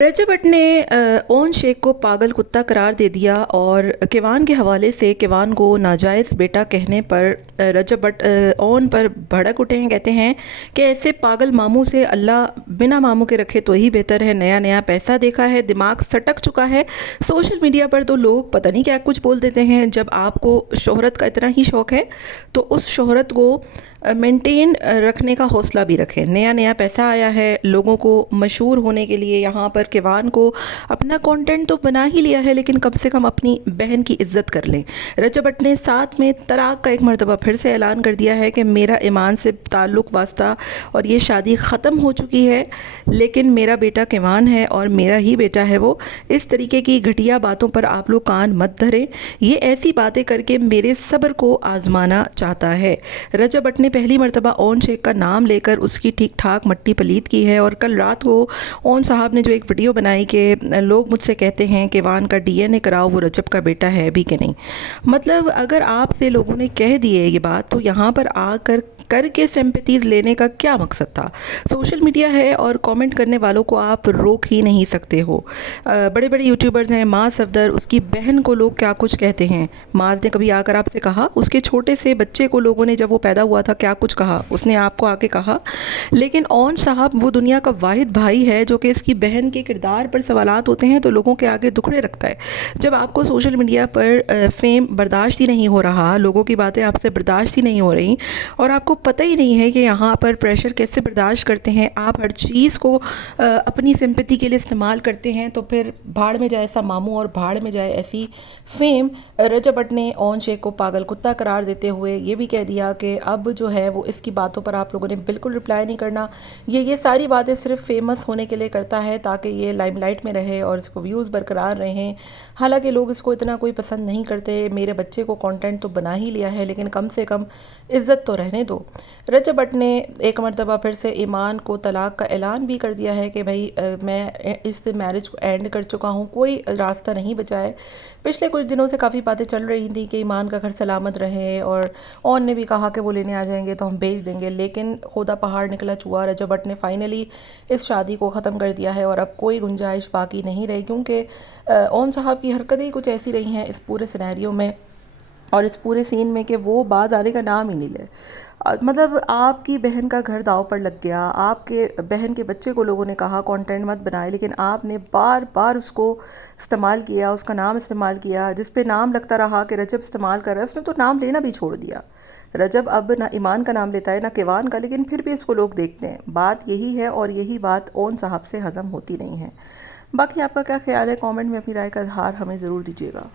रजब भट्ट ने ओन शेख को पागल कुत्ता करार दे दिया और किवान के हवाले से किवान को नाजायज़ बेटा कहने पर रजब भट्ट ओन पर भड़क उठे हैं। कहते हैं कि ऐसे पागल मामू से अल्लाह बिना मामू के रखे तो ही बेहतर है। नया नया पैसा देखा है, दिमाग सटक चुका है। सोशल मीडिया पर तो लोग पता नहीं क्या कुछ बोल देते हैं। जब आपको शोहरत का इतना ही शौक़ है तो उस शोहरत को मेंटेन रखने का हौसला भी रखें। नया नया पैसा आया है, लोगों को मशहूर होने के लिए यहाँ पर किवान को अपना कंटेंट तो बना ही लिया है, लेकिन कम से कम अपनी बहन की इज्जत कर लें। रजब भट्ट ने साथ में तलाक का एक मरतबा फिर से ऐलान कर दिया है कि मेरा ईमान से ताल्लुक़ वास्ता और ये शादी ख़त्म हो चुकी है, लेकिन मेरा बेटा किवान है और मेरा ही बेटा है वो। इस तरीके की घटिया बातों पर आप लोग कान मत धरें। ये ऐसी बातें करके मेरे सब्र को आजमाना चाहता है। रजब भट्ट ने पहली मरतबा ओन शेख का नाम लेकर उसकी ठीक ठाक मट्टी पलीत की है। और कल रात को ओन साहब ने जो एक वीडियो बनाई कि लोग मुझसे कहते हैं कि किवान का डीएनए कराओ, वो रजब का बेटा है भी कि नहीं। मतलब अगर आपसे लोगों ने कह दी है ये बात, तो यहाँ पर आकर करके सिंपैथीज लेने का क्या मकसद था। सोशल मीडिया है और कमेंट करने वालों को आप रोक ही नहीं सकते हो। बड़े बड़े यूट्यूबर्स हैं, माँ सफदर, उसकी बहन को लोग क्या कुछ कहते हैं। माज ने कभी आकर आपसे कहा, उसके छोटे से बच्चे को लोगों ने जब वो पैदा हुआ था क्या कुछ कहा, उसने आपको आके कहा। लेकिन ओन साहब वो दुनिया का वाहिद भाई है जो कि इसकी बहन के किरदार पर सवालात होते हैं तो लोगों के आगे दुखड़े रखता है। जब आपको सोशल मीडिया पर फेम बर्दाश्त ही नहीं हो रहा, लोगों की बातें आपसे बर्दाश्त ही नहीं हो रही और आपको पता ही नहीं है कि यहाँ पर प्रेशर कैसे बर्दाश्त करते हैं, आप हर चीज़ को अपनी सिंपैथी के लिए इस्तेमाल करते हैं, तो फिर भाड़ में जाए ऐसा मामू और भाड़ में जाए ऐसी फेम। रजब भट्ट ने ओन शेख को पागल कुत्ता करार देते हुए ये भी कह दिया कि अब जो है वो इसकी बातों पर आप लोगों ने बिल्कुल रिप्लाई नहीं करना। ये सारी बातें सिर्फ फेमस होने के लिए करता है ताकि ये लाइमलाइट में रहे और इसको व्यूज़ बरकरार रहें। हालांकि लोग इसको इतना कोई पसंद नहीं करते। मेरे बच्चे को कंटेंट तो बना ही लिया है, लेकिन कम से कम इज़्ज़त तो रहने दो। रजब भट्ट ने एक मरतबा फिर से ईमान को तलाक का ऐलान भी कर दिया है कि भाई मैं इस मैरिज को एंड कर चुका हूँ, कोई रास्ता नहीं बचा है। पिछले कुछ दिनों से काफ़ी बातें चल रही थी कि ईमान का घर सलामत रहे और ओन ने भी कहा कि वो लेने आ जाएंगे तो हम भेज देंगे, लेकिन खुदा पहाड़ निकला चुहा। रजब भट्ट ने फाइनली इस शादी को ख़त्म कर दिया है और अब कोई गुंजाइश बाकी नहीं रही, क्योंकि ओन साहब की हरकतें ही कुछ ऐसी रही हैं इस पूरे सिनेरियो में और इस पूरे सीन में कि वो बात आने का नाम ही नहीं ले। मतलब आपकी बहन का घर दाव पर लग गया, आपके बहन के बच्चे को लोगों ने कहा कंटेंट मत बनाए, लेकिन आपने बार बार उसको इस्तेमाल किया, उसका नाम इस्तेमाल किया, जिस पे नाम लगता रहा कि रजब इस्तेमाल कर रहा है, उसने तो नाम लेना भी छोड़ दिया। रजब अब ना ईमान का नाम लेता है ना किवान का, लेकिन फिर भी इसको लोग देखते हैं। बात यही है और यही बात ओन साहब से हज़म होती नहीं है। बाकी आपका क्या ख्याल है, कमेंट में अपनी राय का इजहार हमें ज़रूर दीजिएगा।